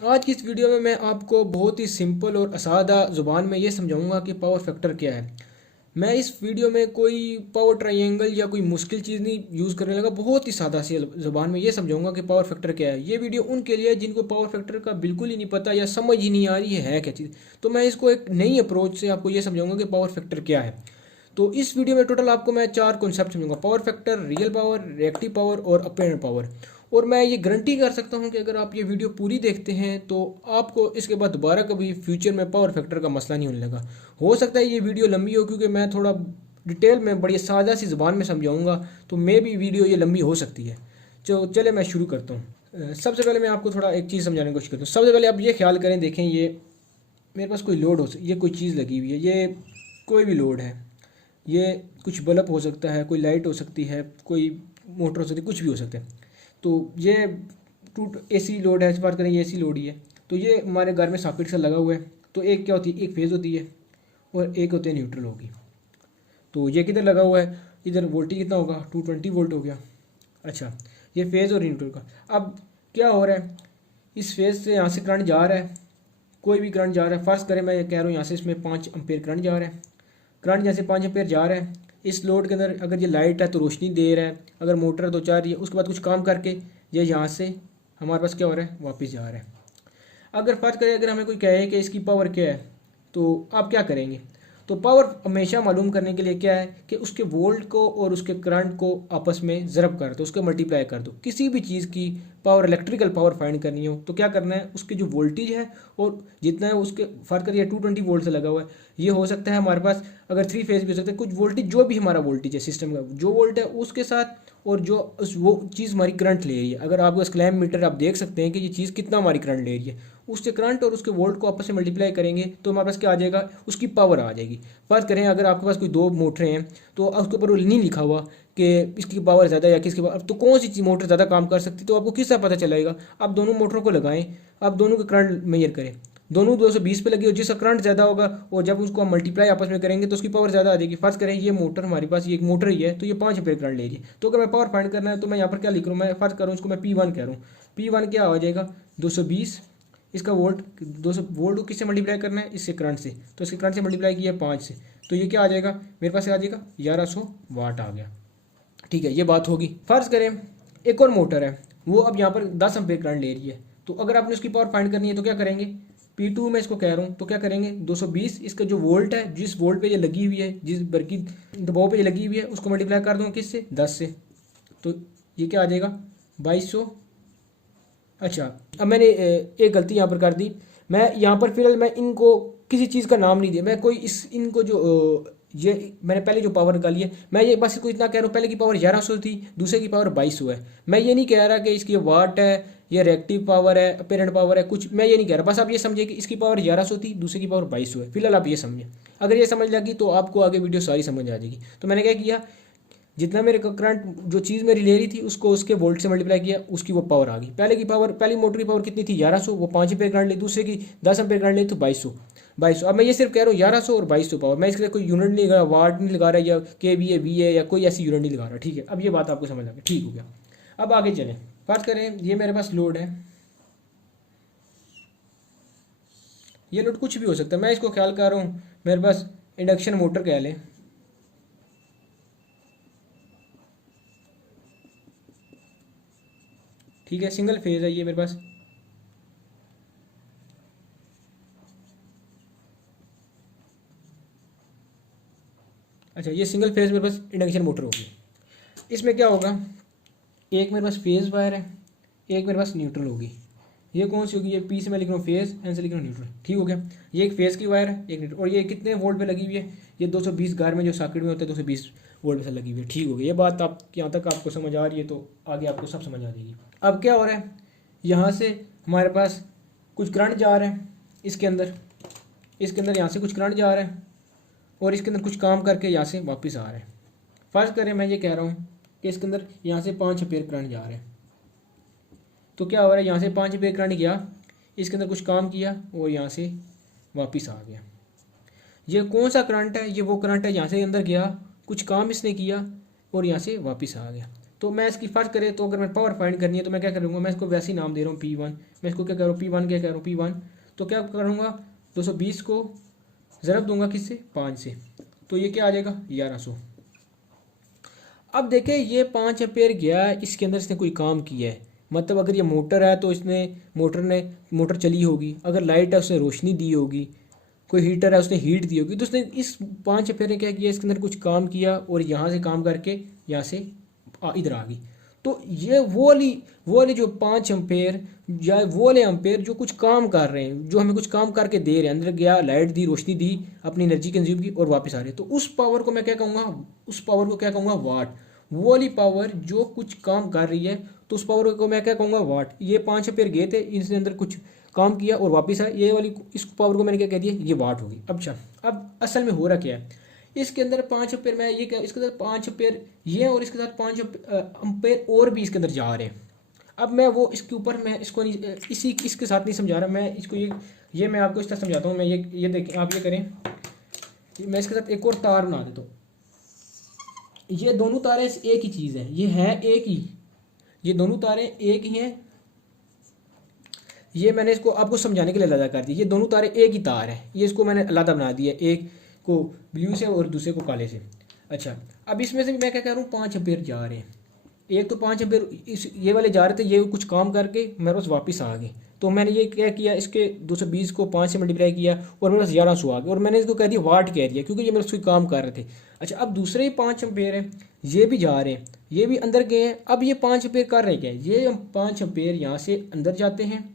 आज की इस वीडियो में मैं आपको बहुत ही सिंपल और सादा ज़ुबान में ये समझाऊंगा कि पावर फैक्टर क्या है। मैं इस वीडियो में कोई पावर ट्रायंगल या कोई मुश्किल चीज़ नहीं यूज़ करने लगा, बहुत ही सादा सी ज़ुबान में ये समझाऊंगा कि पावर फैक्टर क्या है। ये वीडियो उनके लिए है जिनको पावर फैक्टर का बिल्कुल ही नहीं पता या समझ ही नहीं आ रही है क्या चीज़। तो मैं इसको एक नई अप्रोच से आपको ये समझाऊंगा कि पावर फैक्टर क्या है। तो इस वीडियो में टोटल आपको मैं 4 कॉन्सेप्ट समझूंगा: power factor, real power, reactive power और अपेरेंट पावर। और मैं ये गारंटी कर सकता हूँ कि अगर आप ये वीडियो पूरी देखते हैं तो आपको इसके बाद दोबारा कभी फ्यूचर में पावर फैक्टर का मसला नहीं होने लगा। हो सकता है ये वीडियो लंबी हो क्योंकि मैं थोड़ा डिटेल में बड़ी सादा सी ज़ुबान में समझाऊंगा, तो मे भी वीडियो ये लंबी हो सकती है। चले मैं शुरू करता हूँ। सबसे पहले मैं आपको थोड़ा एक चीज़ समझाने की कोशिश करता हूँ। सबसे पहले आप ये ख्याल करें, देखें ये मेरे पास कोई लोड ये कोई चीज़ लगी हुई है, ये कोई भी लोड है। ये कुछ बल्ब हो सकता है, कोई लाइट हो सकती है, कोई मोटर हो सकती है, कुछ भी हो सकता है। तो ये टू एसी लोड है, इस बात करें ये एसी लोड ही है। तो ये हमारे घर में सॉकेट से लगा हुआ है। तो एक क्या होती है, एक फेज़ होती है और एक होती है न्यूट्रल होगी। तो ये किधर लगा हुआ है, इधर वोल्टेज कितना होगा, 220 वोल्ट हो गया। अच्छा, ये फेज़ और न्यूट्रल का। अब क्या हो रहा है, इस फेज़ से यहाँ से करंट जा रहा है, कोई भी करंट जा रहा है। फर्स्ट करें, मैं ये कह रहा हूँ यहाँ से इसमें 5 एम्पेयर करंट जा रहा है। करंट जैसे 5 एम्पेयर जा रहा है इस लोड के अंदर। अगर ये लाइट है तो रोशनी दे रहा है, अगर मोटर है तो चाह रही है। उसके बाद कुछ काम करके ये यहाँ से हमारे पास क्या हो रहा है, वापस जा रहा है। अगर फर्ज करें, अगर हमें कोई कहे कि इसकी पावर क्या है, तो आप क्या करेंगे। तो पावर हमेशा मालूम करने के लिए क्या है कि उसके वोल्ट को और उसके करंट को आपस में ज़रब कर दो, उसको मल्टीप्लाई कर दो। किसी भी चीज़ की पावर, इलेक्ट्रिकल पावर फाइंड करनी हो तो क्या करना है, उसके जो वोल्टेज है और जितना है उसके फर्क करिए 220 वोल्ट से लगा हुआ है। ये हो सकता है हमारे पास, अगर 3 फेज भी हो सकता है, कुछ वोल्टेज जो भी हमारा वोल्टेज है सिस्टम का, जो वोल्ट है उसके साथ और जो उस वो चीज़ हमारी करंट ले रही है। अगर आपको स्लैम मीटर आप देख सकते हैं कि ये चीज़ कितना हमारी करंट ले रही है, उससे करंट और उसके वोल्ट को आपस में मल्टीप्लाई करेंगे तो हमारे पास क्या आ जाएगा, उसकी पावर आ जाएगी। फर्ज करें अगर आपके पास कोई 2 मोटरें हैं तो उसके ऊपर नहीं लिखा हुआ कि इसकी पावर ज़्यादा या किसकी पावर, तो कौन सी मोटर ज़्यादा काम कर सकती है, तो आपको किस तरह पता चलेगा। आप दोनों मोटरों को लगाएं, आप दोनों का करंट मेजर करें, दोनों 220 पे लगी हो, जिसका करंट ज़्यादा होगा और जब उसको हम मल्टीप्लाई आपस में करेंगे तो उसकी पावर ज़्यादा आ जाएगी। फर्ज करें ये मोटर हमारे पास, ये एक मोटर ही है, तो ये 5 एम्पीयर करंट ले रही है। तो अगर मैं पावर फाइंड करना है तो मैं यहाँ पर क्या लिख रहा हूँ, मैं फर्ज करूँ इसको मैं P1 कह रहा हूँ। P1 क्या हो जाएगा, 220, इसका वोल्ट 200 वोल्ट को किससे मल्टीप्लाई करना है, इससे करंट से। तो इसके करंट से मल्टीप्लाई किया 5 से, तो ये क्या आ जाएगा मेरे पास, आ जाएगा 1100 वाट आ गया। ठीक है, ये बात होगी। फर्ज करें एक और मोटर है, वो अब यहाँ पर 10 एम्पीयर करंट ले रही है। तो अगर आपने उसकी पावर फाइंड करनी है तो क्या करेंगे, P2 में इसको कह रहा हूँ, तो क्या करेंगे 220, इसका जो वोल्ट है, जिस वोल्ट पे ये लगी हुई है, जिस भर की दबाव पे ये लगी हुई है, उसको मल्टीप्लाई कर दूँगा किससे, 10 से। तो ये क्या आ जाएगा 2200। अच्छा, अब मैंने एक गलती यहाँ पर कर दी। मैं यहाँ पर फिलहाल मैं इनको किसी चीज़ का नाम नहीं दिया, मैं कोई इस इनको जो ये मैंने पहले जो पावर निकाली है, मैं ये बस इसको इतना कह रहा हूँ, पहले की पावर 1100 थी, दूसरे की पावर 2200 है। मैं ये नहीं कह रहा कि इसकी वाट है, ये रिएक्टिव पावर है, अपेरेंट पावर है, कुछ मैं ये नहीं कह रहा। बस आप ये समझिए कि इसकी पावर 1100 थी, दूसरे की पावर 2200 है। फिलहाल आप ये समझें, अगर ये समझ लगी तो आपको आगे वीडियो सारी समझ आ जाएगी। तो मैंने क्या किया, जितना मेरे करंट जो चीज़ मेरी ले रही थी उसको उसके वोल्ट से मल्टीप्लाई किया, उसकी वो पावर आ गई। पहले की पावर, पहली मोटर की पावर कितनी थी 1100, वो 5 एम्पीयर करंट ली, दूसरे की 10 एम्पीयर करंट ली तो 2200। अब मैं ये सिर्फ कह रहा हूँ 1100 और 2200 पावर, मैं इसके लिए कोई यूनिट नहीं लगा रहा, वाट नहीं लगा रहा, या के वी है या कोई ऐसी यूनिट नहीं लगा रहा। ठीक है, अब ये बात आपको समझ आ गई, ठीक हो गया। अब आगे चलें, बात करें, ये मेरे पास लोड है, ये लोड कुछ भी हो सकता है। मैं इसको ख्याल कर रहा हूँ मेरे पास इंडक्शन मोटर कह लें। ठीक है, सिंगल फेज है ये मेरे पास। अच्छा, ये सिंगल फेज मेरे पास इंडक्शन मोटर होगी। इसमें क्या होगा, एक मेरे पास फेज वायर है, एक मेरे पास न्यूट्रल होगी। ये कौन सी होगी, ये पी से मैं लिख रहा हूँ फेज, एन से लिख रहा हूँ न्यूट्रल। ठीक हो गया, ये एक फेज की वायर है, एक न्यूट्रल। और ये कितने वोल्ट पे लगी हुई है, ये 220 घर में जो सॉकेट में होता है 220 वोल्ट पे से लगी हुई है। ठीक हो गया, ये बात आप यहाँ तक आपको समझ आ रही है, तो आगे आपको सब समझ आ जाएगी। अब क्या हो रहा है, यहाँ से हमारे पास कुछ करंट जा रहा है इसके अंदर, इसके अंदर यहाँ से कुछ करंट जा रहा है और इसके अंदर कुछ काम करके यहाँ से वापस आ रहा है। फर्ज करें मैं ये कह रहा हूँ कि इसके अंदर यहाँ से 5 एम्पीयर करंट जा रहा है। तो क्या हो रहा है, यहाँ से 5 एम्पीयर करंट गया, इसके अंदर कुछ काम किया और यहाँ से वापस आ गया। ये कौन सा करंट है, ये वो करंट है यहाँ से अंदर गया, कुछ काम इसने किया और यहाँ से वापस आ गया। तो मैं इसकी फ़र्ज करें तो अगर मैं पावर फाइंड करनी है तो मैं क्या करूँगा, मैं इसको वैसे ही नाम दे रहा हूँ P1। मैं इसको क्या कह रहा हूँ, P1 क्या कह रहा हूँ, P1। तो क्या करूँगा, 220 को ज़रब दूंगा किससे, 5 से, तो ये क्या आ जाएगा, 1100। अब देखें ये 5 एम्पेयर गया है, इसके अंदर इसने कोई काम किया है, मतलब अगर ये मोटर है तो इसने मोटर चली होगी, अगर लाइट है उसने रोशनी दी होगी, कोई हीटर है उसने हीट दी होगी, तो उसने इस 5 एम्पेयर ने क्या किया, इसके अंदर कुछ काम किया और यहाँ से काम करके यहाँ से इधर आ गई। तो ये वो वाली जो 5 एम्पेयर या वो वाले एम्पेयर जो कुछ काम कर रहे हैं, जो हमें कुछ काम करके दे रहे हैं, अंदर गया, लाइट दी, रोशनी दी, अपनी एनर्जी कंज्यूम की और वापस आ रहे हैं, तो उस पावर को मैं क्या कहूँगा, उस पावर को क्या कहूँगा, वाट। वो वाली पावर जो कुछ काम कर रही है तो उस पावर को मैं क्या कहूँगा, वाट। ये 5 एम्पेयर गए थे, इसके अंदर कुछ काम किया और वापस आया, ये वाली इस पावर को मैंने क्या कह दिया, ये वाट होगी। अच्छा, अब असल में हो रहा क्या है, इसके अंदर 5 एम्पेयर, मैं ये क्या, इसके अंदर 5 एम्पेयर ये और इसके साथ 5 एम्पेयर और भी इसके अंदर जा रहे हैं। अब मैं वो इसके ऊपर मैं इसको नहीं इसके साथ नहीं समझा रहा, मैं इसको ये मैं आपको इस तरह समझाता हूँ। मैं ये देखें, आप ये करें, मैं इसके साथ एक और तार बना देता हूँ। ये दोनों तारें एक ही चीज़ है, ये है एक ही, ये दोनों तारें एक ही हैं। ये मैंने इसको आपको समझाने के लिए अलग कर दी, ये दोनों तारें एक ही तार है, ये इसको मैंने अलग बना दिया, एक को ब्लू से और दूसरे को काले से। अच्छा, अब इसमें से भी मैं क्या कह रहा हूँ, 5 एम्पेयर जा रहे हैं, एक तो 5 एम्पेयर ये वाले जा रहे थे, ये कुछ काम करके मेरे पास वापस आ गए, तो मैंने ये क्या किया, इसके 220 को 5 से मल्टीप्लाई किया और मेरे पास 1100 आ गए, और मैंने इसको कह दिया वाट कह दिया, क्योंकि ये मेरे से काम कर रहे थे। अच्छा, अब दूसरे ही 5 एम्पेयर है, ये भी जा रहे हैं, ये भी अंदर गए हैं। अब ये 5 एम्पेयर कर रहे क्या है, ये 5 एम्पेयर यहाँ से अंदर जाते हैं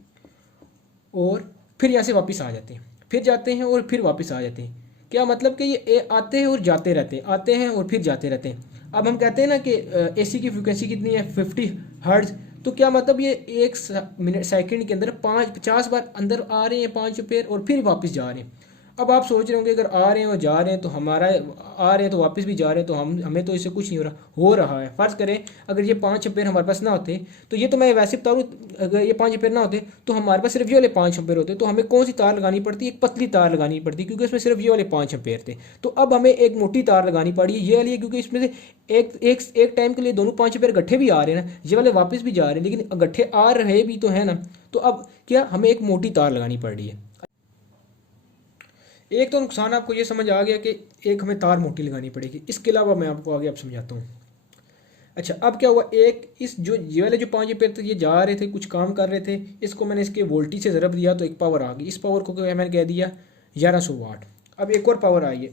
और फिर यहाँ से वापस आ जाते हैं, फिर जाते हैं और फिर वापस आ जाते हैं। क्या मतलब कि ये आते हैं और जाते रहते हैं, आते हैं और फिर जाते रहते हैं। अब हम कहते हैं ना कि एसी की फ्रिक्वेंसी कितनी है, 50 हर्ट्ज, तो क्या मतलब ये एक मिनट सेकंड के अंदर 50 बार अंदर आ रहे हैं 5 एम्पेयर और फिर वापस जा रहे हैं। अब आप सोच रहे होंगे अगर आ रहे हैं और जा रहे हैं तो हमारा आ रहे हैं तो वापस भी जा रहे हैं, तो हमें तो इससे कुछ नहीं हो रहा है। फ़र्ज़ करें अगर ये 5 एम्पेयर हमारे पास ना होते, तो ये तो मैं वैसे बता रहा हूँ, अगर ये 5 एम्पेयर ना होते तो हमारे पास सिर्फ ये वाले 5 एम्पेयर होते, तो हमें कौन सी तार लगानी पड़ती, एक पतली तार लगानी पड़ती, क्योंकि इसमें सिर्फ ये वाले 5 एम्पेयर थे। तो अब हमें एक मोटी तार लगानी पड़ी, ये वाली है, क्योंकि इसमें से एक टाइम के लिए दोनों 5 एम्पेयर गट्ठे भी आ रहे हैं ना, ये वाले वापस भी जा रहे हैं, लेकिन गट्ठे आ रहे भी तो है ना। तो अब क्या, हमें एक मोटी तार लगानी पड़ रही है। एक तो नुकसान आपको ये समझ आ गया कि एक हमें तार मोटी लगानी पड़ेगी, इसके अलावा मैं आपको आगे समझाता हूँ। अच्छा, अब क्या हुआ, एक इस जो ये वाले जो 5 एम्पेयर थे ये जा रहे थे, कुछ काम कर रहे थे, इसको मैंने इसके वोल्टेज से ज़रब दिया तो एक पावर आ गई, इस पावर को मैंने कह दिया 1100 वाट। अब एक और पावर आई है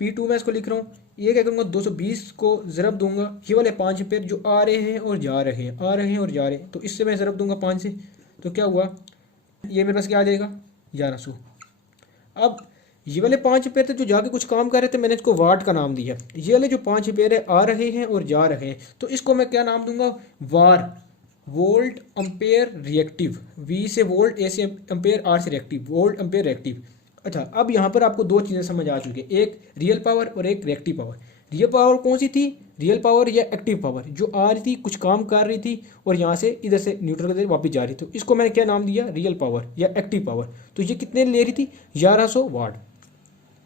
P2, मैं इसको लिख रहा हूँ, ये क्या करूँगा, 220 को ज़रब दूंगा ये वाले 5 एम्पेयर जो आ रहे हैं और जा रहे हैं, आ रहे हैं और जा रहे हैं, तो इससे मैं ज़रब दूंगा 5 से, तो क्या हुआ, ये मेरे पास क्या आ जाएगा, 1100। अब ये वाले 5 एम्पेयर थे जो जाके कुछ काम कर रहे थे, मैंने इसको वाट का नाम दिया। ये वाले जो 5 एम्पेयर है आ रहे हैं और जा रहे हैं, तो इसको मैं क्या नाम दूंगा, वार, वोल्ट अम्पेयर रिएक्टिव। वी से वोल्ट, ए से अम्पेयर, आर से रिएक्टिव, वोल्ट अम्पेयर रिएक्टिव। अच्छा, अब यहाँ पर आपको दो चीज़ें समझ आ चुकी है, एक रियल पावर और एक रिएक्टिव पावर। रियल पावर कौन सी थी, रियल पावर या एक्टिव पावर, जो आ रही थी, कुछ काम कर रही थी और यहाँ से इधर से न्यूट्रल के वापस जा रही थी, तो इसको मैंने क्या नाम दिया, रियल पावर या एक्टिव पावर। तो ये कितने ले रही थी, 1100 वाट।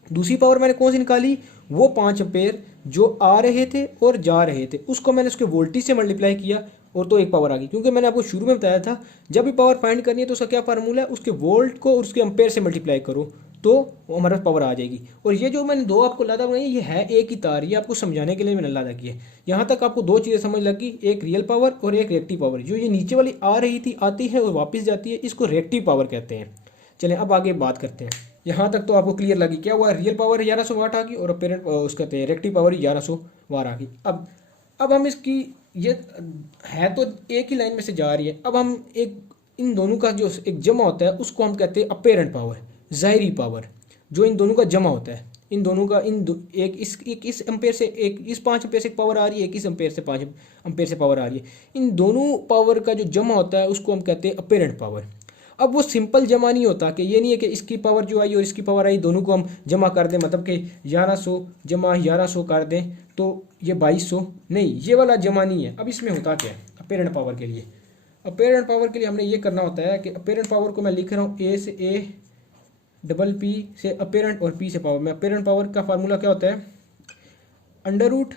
दूसरी पावर मैंने कौन सी निकाली, वो 5 एम्पेयर जो आ रहे थे और जा रहे थे, उसको मैंने उसके वोल्टेज से मल्टीप्लाई किया और तो एक पावर आ गई। क्योंकि मैंने आपको शुरू में बताया था जब भी पावर फाइंड करनी है तो उसका क्या फार्मूला है, उसके वोल्ट को और उसके एम्पेयर से मल्टीप्लाई करो तो हमारे पास पावर आ जाएगी। और ये जो मैंने दो आपको लादा बनाई, ये है एक ही तार, ये आपको समझाने के लिए मैंने लादा की है। यहाँ तक आपको दो चीज़ें समझ लगी, एक रियल पावर और एक रिएक्टिव पावर। जो ये नीचे वाली आ रही थी, आती है और वापस जाती है, इसको रिएक्टिव पावर कहते हैं। चलें अब आगे बात करते हैं। यहाँ तक तो आपको क्लियर लगी, क्या हुआ, रियल पावर 1100 वाट आ गई और अपेरेंट उसका रिएक्टिव पावर 1100 वाट आ गई। अब हम इसकी, ये है तो एक ही लाइन में से जा रही है, अब हम एक इन दोनों का जो एक जमा होता है उसको हम कहते हैं अपेरेंट पावर, ज़ाहिरी पावर। जो इन दोनों का जमा होता है, इन दोनों का एक इस एम्पेयर से, एक इस 5 एम्पेयर से पावर आ रही है, एक इस एम्पेयर से 5 एम्पेयर से पावर आ रही है, इन दोनों पावर का जो जमा होता है उसको हम कहते हैं अपेरेंट पावर। अब वो सिंपल जमा नहीं होता, कि ये नहीं है कि इसकी पावर जो आई और इसकी पावर आई दोनों को हम जमा कर दें, मतलब कि 1100 जमा 1100 कर दें तो ये 2200, नहीं, ये वाला जमा नहीं है। अब इसमें होता क्या है, अपेरेंट पावर के लिए, अपेरेंट पावर के लिए हमने ये करना होता है कि अपेरेंट पावर को मैं लिख रहा हूँ ए से ए, डबल पी से अपेरेंट और पी से पावर में। अपेरेंट पावर का फार्मूला क्या होता है, अंडर रूट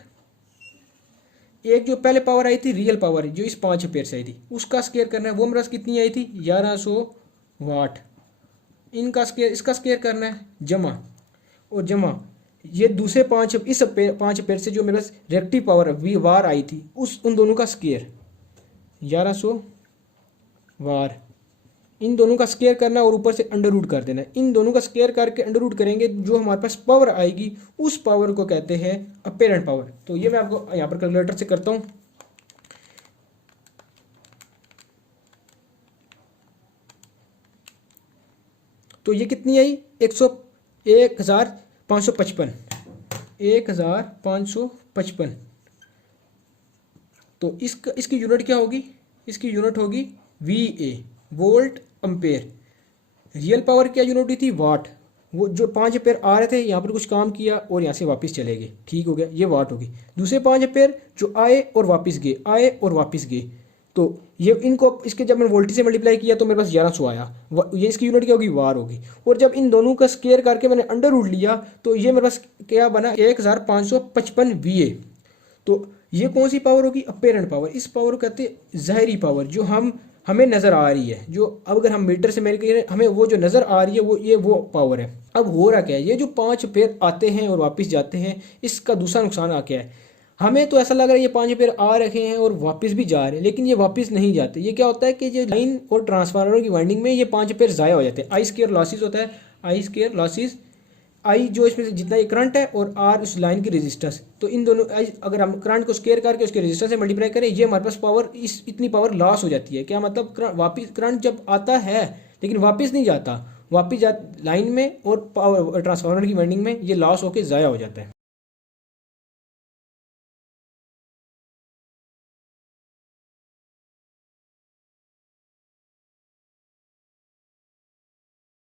एक जो पहले पावर आई थी रियल पावर जो इस 5 एम्पेयर से आई थी उसका स्केयर करना है, वो मेरे पास कितनी आई थी 1100 वाट। इनका स्केयर, इसका स्केयर करना है जमा, और जमा ये दूसरे 5 एम्पेयर से जो मेरे पास रिएक्टिव पावर वी वार आई थी उस उन दोनों का स्केयर 1100 वार, इन दोनों का स्केयर करना और ऊपर से अंडर रूट कर देना। इन दोनों का स्केयर करके अंडर रूट करेंगे, जो हमारे पास पावर आएगी उस पावर को कहते हैं अपेरेंट पावर। तो ये मैं आपको यहाँ पर कैलकुलेटर से करता हूँ। तो ये कितनी आई 1555 1555। तो इसकी यूनिट क्या होगी, इसकी यूनिट होगी VA, volt ampere. Real power क्या यूनिट हुई थी वाट, वो जो 5 एम्पेयर आ रहे थे यहाँ पर कुछ काम किया और यहाँ से वापस चले गए, ठीक हो गया, ये वाट होगी। दूसरे 5 एम्पेयर जो आए और वापस गए, आए और वापस गए, तो ये इनको इसके जब मैंने वोल्टेज से मल्टीप्लाई किया तो मेरे पास 1100 आया, ये इसकी यूनिट क्या होगी वार होगी। और जब इन दोनों का स्केयर करके मैंने अंडर रूट लिया तो ये मेरे पास क्या बना 1555 VA। तो ये कौन सी पावर होगी अपेरेंट पावर। इस पावर को कहते हैं ज़ाहिरी पावर, जो हमें नज़र आ रही है, जो अब अगर हम मीटर से मेरे करें हमें वो जो नज़र आ रही है वो पावर है। अब हो रहा क्या है, ये जो 5 पेयर आते हैं और वापस जाते हैं, इसका दूसरा नुकसान आ क्या है, हमें तो ऐसा लग रहा है ये 5 पेयर आ रखे हैं और वापस भी जा रहे हैं, लेकिन ये वापस नहीं जाते। ये क्या होता है कि ये लाइन और ट्रांसफार्मर की वाइंडिंग में ये 5 पेयर ज़ाया हो जाते हैं। आई स्केयर लॉसेस होता है, आई स्केयर लॉसेस, आई जो इसमें से जितना ये करंट है और आर उस लाइन की रेजिस्टेंस, तो इन दोनों अगर हम करंट को स्केयर करके उसके रेजिस्टेंस से मल्टीप्लाई करें, ये हमारे पास पावर इतनी पावर लॉस हो जाती है। क्या मतलब वापिस करंट जब आता है लेकिन वापस नहीं जाता, वापस लाइन में और पावर ट्रांसफार्मर की वाइंडिंग में ये लॉस होकर ज़ाया हो जाता है।